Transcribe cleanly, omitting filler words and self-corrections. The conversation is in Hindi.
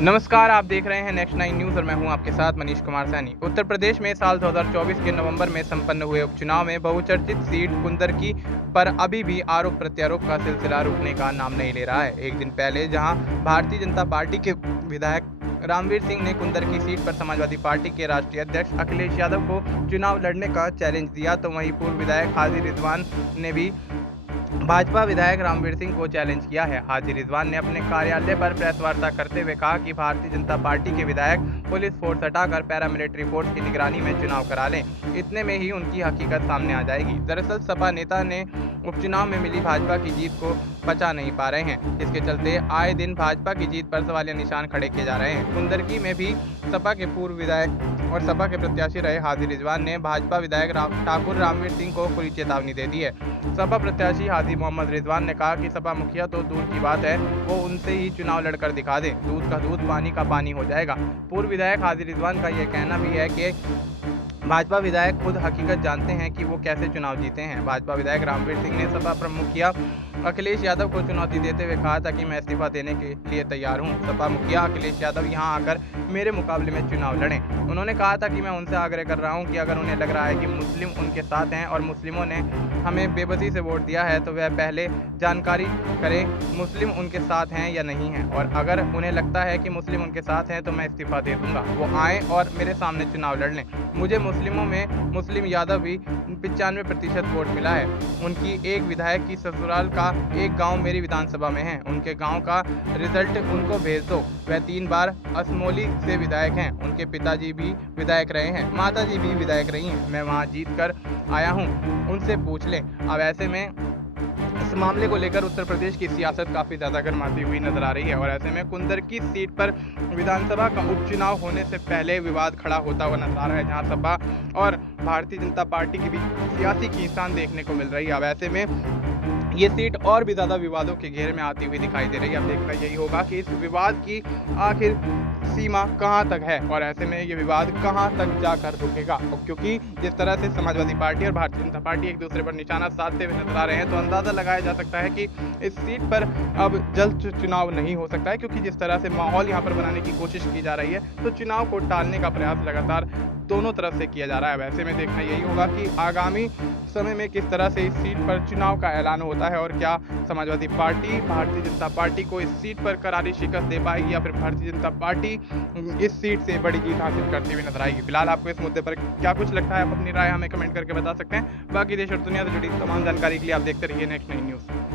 नमस्कार, आप देख रहे हैं नेक्स्ट 9 न्यूज़ और मैं हूं आपके साथ मनीष कुमार सैनी। उत्तर प्रदेश में साल 2024 के नवंबर में संपन्न हुए उपचुनाव में बहुचर्चित सीट कुंदरकी पर अभी भी आरोप प्रत्यारोप का सिलसिला रुकने का नाम नहीं ले रहा है। एक दिन पहले जहां भारतीय जनता पार्टी के विधायक रामवीर सिंह ने कुंदरकी सीट पर समाजवादी पार्टी के राष्ट्रीय अध्यक्ष अखिलेश यादव को चुनाव लड़ने का चैलेंज दिया, तो वहीं पूर्व विधायक हाजी रिजवान ने भी भाजपा विधायक रामवीर सिंह को चैलेंज किया है। हाजी रिजवान ने अपने कार्यालय पर प्रेस वार्ता करते हुए कहा कि भारतीय जनता पार्टी के विधायक पुलिस फोर्स हटाकर पैरामिलिट्री फोर्स की निगरानी में चुनाव करा लें, इतने में ही उनकी हकीकत सामने आ जाएगी। दरअसल सपा नेता ने उपचुनाव में मिली भाजपा की जीत को पचा नहीं पा रहे हैं। इसके चलते आए दिन भाजपा की जीत पर सवालिया निशान खड़े किए जा रहे हैं। कुंदरकी में भी सपा के पूर्व विधायक और सपा के प्रत्याशी रहे हाजी रिजवान ने भाजपा विधायक ठाकुर रामवीर सिंह को खुली चेतावनी दे दी है। सपा प्रत्याशी हाजी मोहम्मद रिजवान ने कहा कि सपा मुखिया तो दूर की बात है, वो उनसे ही चुनाव लड़कर दिखा दें, दूध का दूध पानी का पानी हो जाएगा। पूर्व विधायक हाजी रिजवान का यह कहना भी है कि भाजपा विधायक खुद हकीकत जानते हैं कि वो कैसे चुनाव जीते हैं। भाजपा विधायक रामवीर सिंह ने सपा प्रमुख मुखिया अखिलेश यादव को चुनौती देते हुए कहा था कि मैं इस्तीफा देने के लिए तैयार हूं। सपा मुखिया अखिलेश यादव यहां आकर मेरे मुकाबले में चुनाव लड़ें। उन्होंने कहा था कि मैं उनसे आग्रह कर रहा हूं कि अगर उन्हें लग रहा है कि मुस्लिम उनके साथ हैं और मुस्लिमों ने हमें बेबसी से वोट दिया है, तो वह पहले जानकारी करें मुस्लिम उनके साथ हैं या नहीं हैं, और अगर उन्हें लगता है कि मुस्लिम उनके साथ हैं तो मैं इस्तीफा दे दूंगा। वो आएँ और मेरे सामने चुनाव लड़ लें। मुझे मुस्लिमों में मुस्लिम यादव भी 95% वोट मिला है। उनकी एक विधायक की ससुराल का एक गांव मेरी विधानसभा में है, उनके गांव का रिजल्ट उनको भेज दो। वह 3 बार असमोली से विधायक हैं, उनके पिताजी भी विधायक रहे हैं, माताजी भी विधायक रही हैं। मैं वहां जीत कर आया हूं, उनसे पूछ लें। अब ऐसे में इस मामले को लेकर उत्तर प्रदेश की सियासत काफी ज्यादा गर्माती हुई नजर आ रही है और ऐसे में कुंदरकी सीट पर विधानसभा का उपचुनाव होने से पहले विवाद खड़ा होता हुआ नजर आ रहा है, जहां सपा और भारतीय जनता पार्टी के बीच सियासी खींचतान देखने को मिल रही है। अब ऐसे में ये सीट और भी ज्यादा विवादों के घेरे में आती हुई दिखाई दे रही है। अब देखना यही होगा कि इस विवाद की आखिर सीमा कहां तक है और ऐसे में ये विवाद कहां तक जाकर रुकेगा, क्योंकि जिस तरह से समाजवादी पार्टी और भारतीय जनता पार्टी एक दूसरे पर निशाना साधते हुए नजर आ रहे हैं, तो अंदाजा लगाया जा सकता है कि इस सीट पर अब जल्द चुनाव नहीं हो सकता है, क्योंकि जिस तरह से माहौल यहाँ पर बनाने की कोशिश की जा रही है, तो चुनाव को टालने का प्रयास लगातार दोनों तरफ से किया जा रहा है। वैसे में देखना यही होगा कि आगामी समय में किस तरह से इस सीट पर चुनाव का ऐलान होता है और क्या समाजवादी पार्टी भारतीय जनता पार्टी को इस सीट पर करारी शिकस्त दे पाएगी या फिर भारतीय जनता पार्टी इस सीट से बड़ी जीत हासिल करती हुई नजर आएगी। फिलहाल आपको इस मुद्दे पर क्या कुछ लगता है, आप अपनी राय हमें कमेंट करके बता सकते हैं। बाकी देश और दुनिया से जुड़ी तमाम जानकारी के लिए आप देखते रहिए नेक्स्ट 9 न्यूज़।